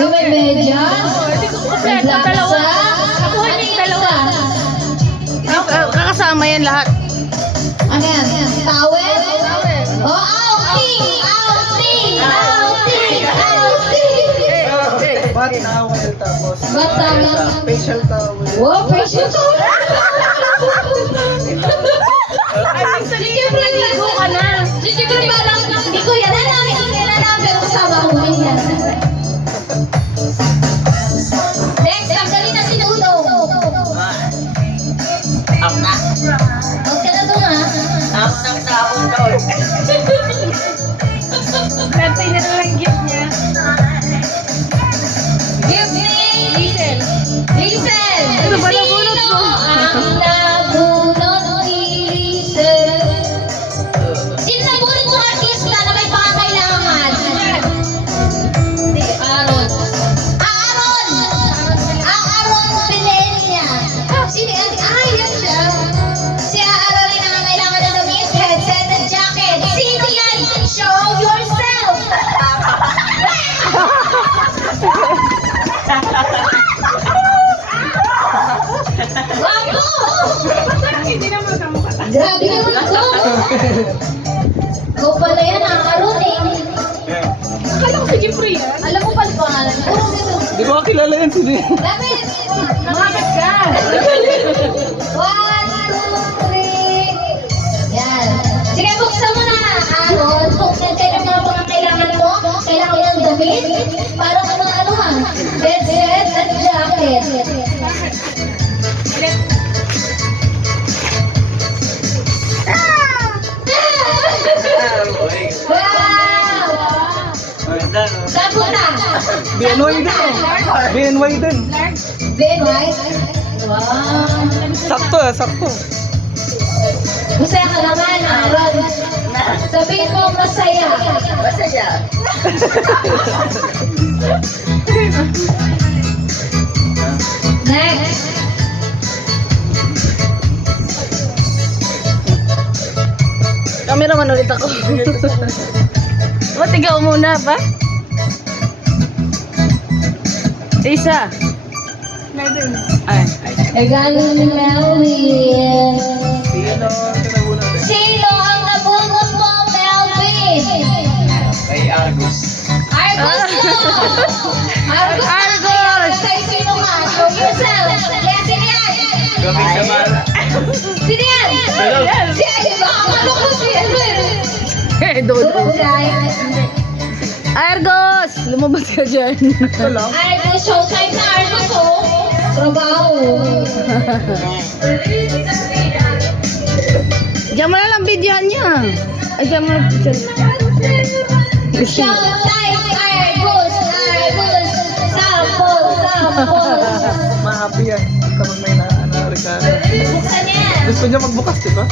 Ay, may medyas. Hindi ko May kompleto. Dalawa. laksa. Nakuha niya yung dalawa. Kakasama yan lahat. Ano yan? Towel? Oh, outing! Outing! Outing! Outing! Ba't towel tapos? Ba't towel? Facial towel. Wow, precious! Siyempre, ligo ka na. Siyempre, parang hindi ko yan alam. Hindi ko yan alam. Pero kasama ko minsan. Next, tanggalin na si Nuno. Out na. Huwag ka na doon, ha? Out na tawon doon. Pwede na lang gift niya. Give me! Diesel. Listen! Ano ba nabunot mo? Ang nabunot ni Listen. Sino nabunot mo artista na may pangangailangan? Si Aaron. Aaron! Aaron Pilenya. Sino yan? Ah, yan siya. Si Aaron ay nangangailangan ng damit, headset, at jacket. Sino yan? Show yourself! Wapo! Hindi na magkamukha. Grabe naman ito. Ikaw pala yan, Aaron eh. Akala ko si Jeffrey yan. Alam mo pala pangalan. Puro dito. Di ko kilala yan si Dian. David! Bakit ka? 1, 2, 3. Yan. Sige, buksan mo na, Aaron. Buksan kayo ng mga pangangailangan mo. Kailangan mo ng damit. Para ka mga ano ha. Headset at jacket. Wow! Sabuta! BNY din. BNY din. Ben White? Wow! Sakto sakto. Masaya ka naman, Aaron. Sabihin mo, masaya. Masaya. Next. Cameraman ulit ako. Ba't ikaw muna ba? Isa. Ay. Regalo ni Melvin. Sino kinabunan? Sino ang nabunot mo, Melvin? Kay Argus. Argus mo! Argus! Argus! Say sino ka? Show yourself. Yes, sino yan? Gabi sa mala. Sino yan? Si Ay, baka ano ko si Dodo. Right? Argos! Lumabas ka dyan. Argus, showtime na Argus, oh. Trabaho. Diyan mo na lang videohan niya. Ay, diyan mo na Showtime, Argus, Argus. Sample, sample. Ma-happy yan. Kapag may na regalo. Buksan niya. Gusto niya magbukas, di ba?